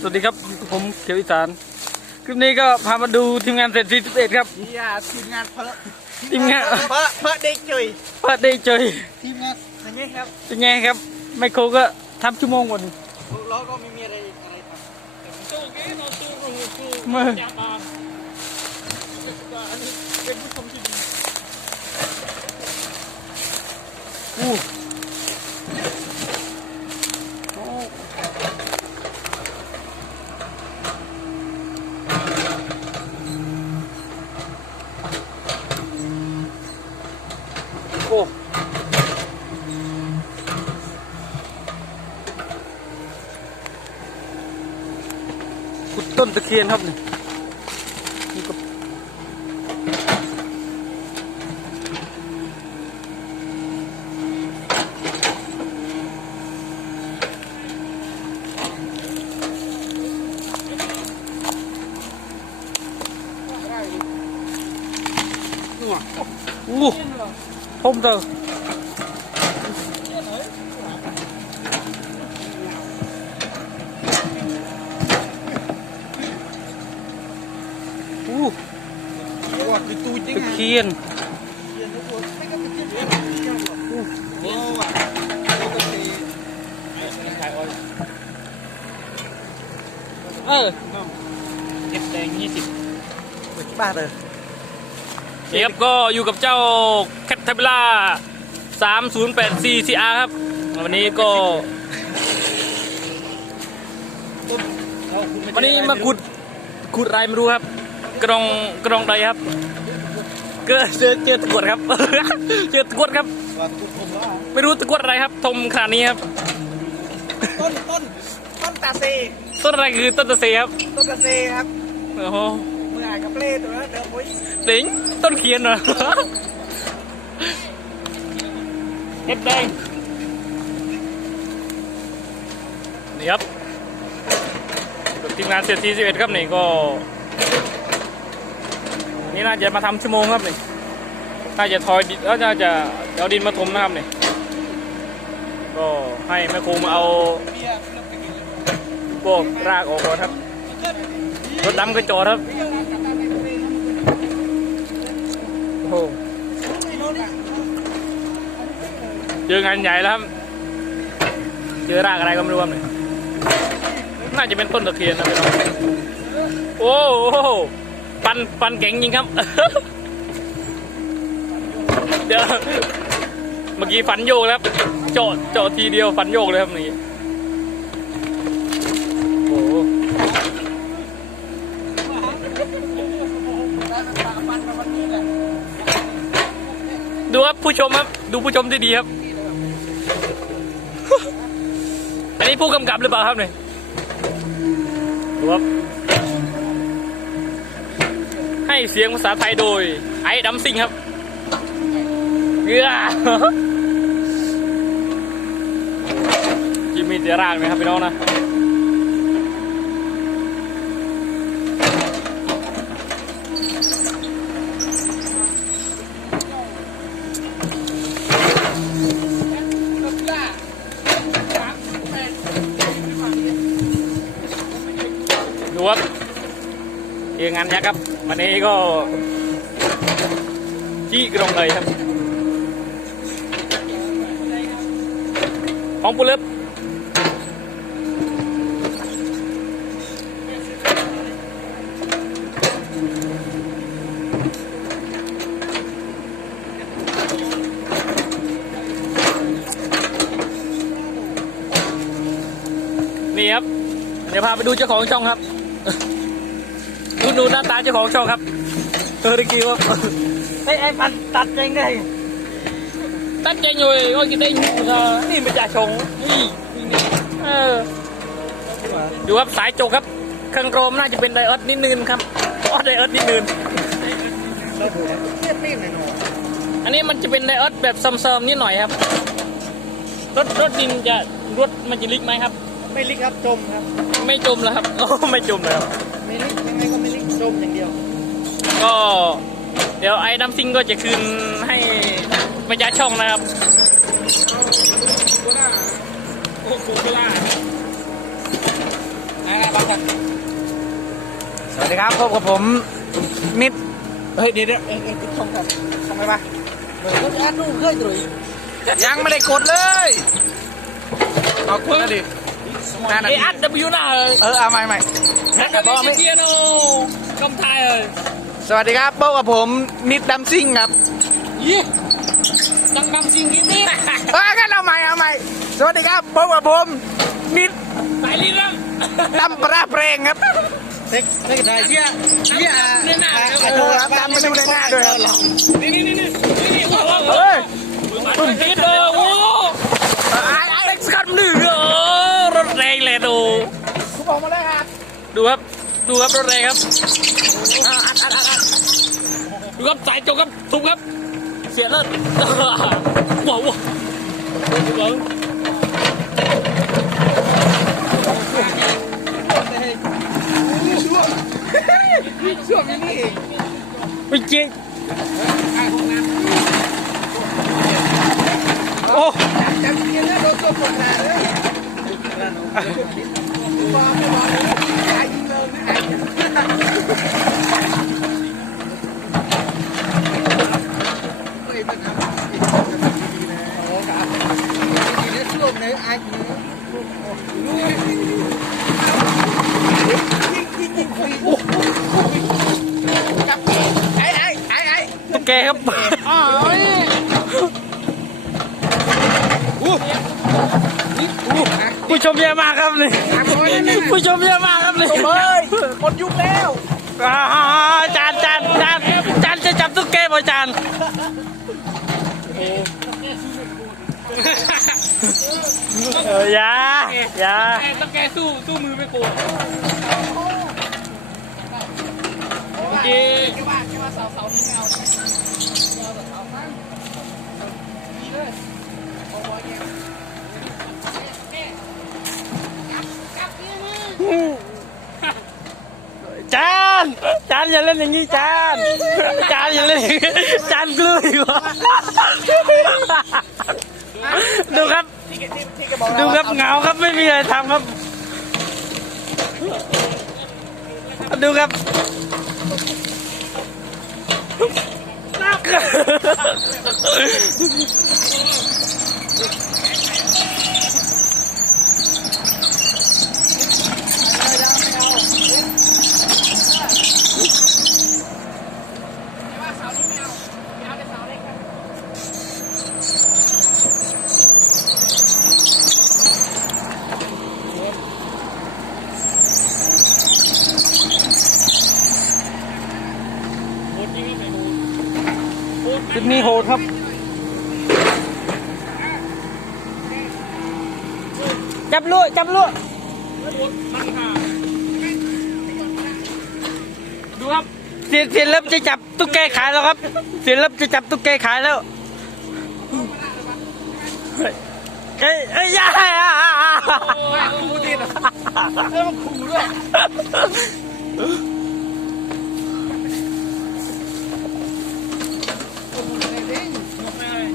สวัสดีครับผมเขียวอีสานคลิปนี้ก็พามาดูทีมงานเสร็จทีสิบเอ็ดครับนี่อะทีมงานเพอะทีมงานเพอะเพอะเด็กจุยเปิดได้เจอทีมงานอย่างนี้ครับเป็นไงครับไมโครก็ทำชั่วโมงกว่านี้เราก็ไม่มีอะไรอะไรทำเมื่อเป็นผู้ชมที่ดีอู้ ต้นตะเคียนครับนี่นี่ก็อู้ทมเตออู้ ว่าคือตูจริง ตะ ฮะ เคียน ไม่ก็เป็นเจี๊ยบโอ้ว่ะเราก็ตี เออ เก็บแดงยี่ สิบบ้าเลยเอฟก็อยู่กับเจ้าแคทเทเบล่า3084 CR ครับ วันนี้ก็ วันนี้มาขุดขุดอะไรไม่รู้ครับ กรองกรองใดครับ เก็เจอเจอตะกรวดครับ เจอตะกรวดครับว่ากูผมว่าไม่รู้ตะกรวดอะไรครับทมขนาดนี้ครับ ต้นต้นต้นตาเซต้นอะไรคือต้นตะเซีครับ ต้นตาเซครับโอ้โหมืออ่านกับเล่ตัวนั้นเดิมมุ้ยเด็งต้นเขียนเหรอเฮ็ดแดงนี่ครับทีมงานเสร็จทีสิบเอ็ดครับนี่ก็ นี่น่าจะมาทำชั่วโมงครับนี่น่าจะทอยดินเออน่าจะเอาดินมาถมนะครับนี่ก็ให้แม่ครูมาเอาพวกรากออกก่อนครับรถดำก็จอดครับโอ้โหเจองานใหญ่แล้วครับเจอรากอะไรก็ไม่รู้ครับนี่น่าจะเป็นต้นตะเคียนนะพี่น้องโอ้โห ปันปันเก่งจริงครับ เดี๋ยวเมื่อกี้ฟันโยกแล้วครับเจาะเจาะทีเดียวฟันโยกเลยครับนี่โอ้โหดูครับผู้ชมครับดูผู้ชมที่ดีครับ อันนี้ผู้กำกับหรือเปล่าครับเนี่ยดูครับ ให้เสียงภาษาไทยโดย ไอ้ดัมซิงครับเงือจิมมี่เจรากนะครับพี่น้องนะดูครับเอียงงานยักษ์ครับ วันนี้ก็จี้กรงเลยครับ ของปุเล็บนี่ครับ เดี๋ยวพาไปดูเจ้าของช่องครับ ดูดูหน้าตาเจ้าของช่องครับเออตะกี้ว่าไอ้ไอ้มันตัดเองได้ตัดใจหน่อยว่ากินได้เออนี่เป็นจ่าชงนี่นี่เออดูครับสายจกครับเครื่องโครมน่าจะเป็นไดออดนิดนึงครับออดไดออดนิดนึงเราดูนะเทียบนี่หน่อยหน่อยอันนี้มันจะเป็นไดออดแบบซัมเซิมนิดหน่อยครับรถรถดินจะรถมันจะลิกไหมครับ ไม่ลิกครับจมครับ ไม่จมแล้วครับโอ้ไม่จมเลยครับไม่ลิก ยังไงก็ไม่ลิกจมอย่างเดียว ก็เดี๋ยวไอ้ดัมซิงก็จะคืนให้ประชาช่องนะครับโอ้โหล่าไอ้กันสวัสดีครับพบกับผมนิดเฮ้ยเดี๋ยวเดี๋ยวเอ็งเอ็งติดช่องกันทำไมปะเฮ้ยเขาจะอ่านนู่นเคยตรุยยังไม่ได้กดเลยเอากดแล้วดิห้านาเอทีอัดดับยูน่าเออเออเอาใหม่ใหม่อัดดับยูเทียโน กำไทยเออสวัสดีครับพบกับผมนิดดัมซิ่งครับยี่ดังดังสิ่งที่นี่เอองั้นเอาใหม่เอาใหม่สวัสดีครับพบกับผมนิดสายลีรังดัมปราเพลงครับเด็กเด็กไทยเชี่ยเชี่ยอะเนี่ยหน้าโอ้โหครับตามไปดูในหน้าด้วยครับนี่นี่นี่นี่นี่โอ้โหเฮ้ยคุณคิดเออโอ้ไอ้เล็กซ์กันดื้อเออรถแรงเลยดูคุณบอกมาเลยครับดูครับ ดูครับรถแรงครับอะอัดอัดอัดอัดดูครับสายจกครับทุบครับ เสียเลิศว้าวว้าวช่วงนี้นี่เองไม่จริงอ่านห้องน้โอ้ำจำกินแล้วโดนตัวปวดหนาเลย บ้า ผู้ชมเยอะมากครับนี่ผู้ชมเยอะมากครับนี่เฮ้ยหมดยุคแล้วจานจานจานจานจะจับตุ๊กแกบ่จานเอออย่าอย่าต้องแกสู้สู้มือไปกูจีแค่ว่าแค่ว่าเสาเสานี้ไม่เอาแต่เสาตั้งดีเลยโอ้ยเนี่ยจับนี่มือ จานจานอย่าเล่นอย่างนี้จานจานอย่าเล่นอย่างนี้จานกลืออยู่ดูครับ ดูครับเหงาครับไม่มีอะไรทำครับ ดูครับ ว่าเสานี้ไม่เอาไม่เอาแต่เสาเล็กครับ จุดนี้โหดครับ จับลูกจับลูกดูครับเสียเสียเล็บจะจับตุ๊กแกขายแล้วครับเสียเล็บจะจับตุ๊กแกขายแล้วเฮ้ยเอ้ยเอ้ยอยาคูดินแล้วมันคูด้วยเด้ง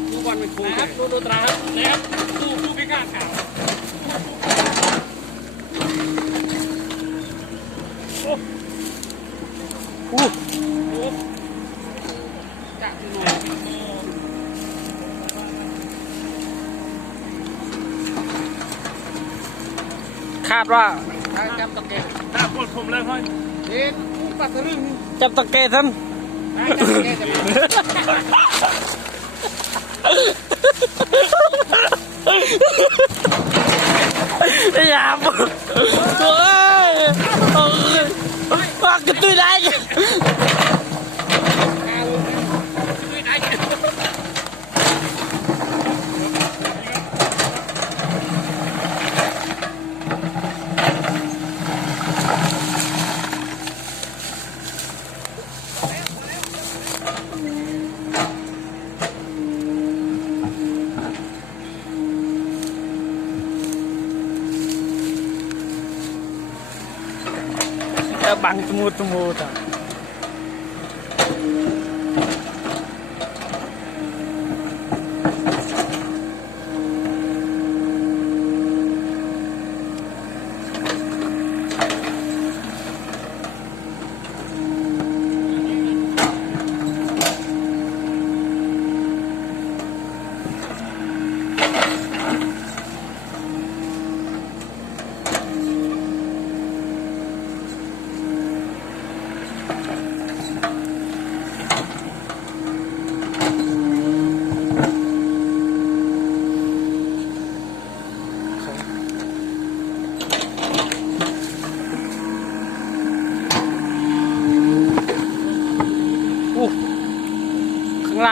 ดูบอลเป็นครูครับดูดูตราครับนะครับดูดูพิการข่าวโอ้โห จับหน่อย คาดว่าจับตะเกียบหน้าปวดผมเลยพ่อเด่นปัดตะลึงจับตะเกท่านจับตะเกียบจะมาอย่าบอกโอ้ยโอ้ยปากกระตุ้ยได้ บังต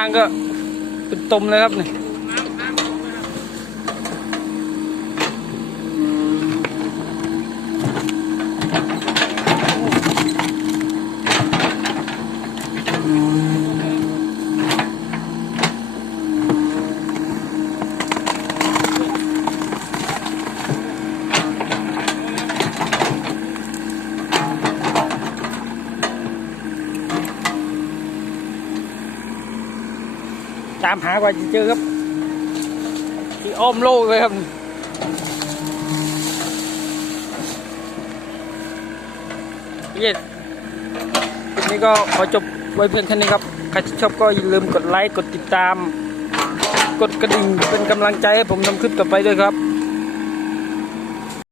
างก็เป็นตมเลยครับนี่ามหากว่าจะเจอครับที่อ้อมโลกเลยครับเย็ดนี้ก็ขอจบไว้เพียงแค่นี้ครับ ใครที่ชอบก็อย่าลืมกดไลค์ กดติดตาม กดกระดิ่งเป็นกำลังใจให้ผมทำคลิปต่อไปด้วยครับ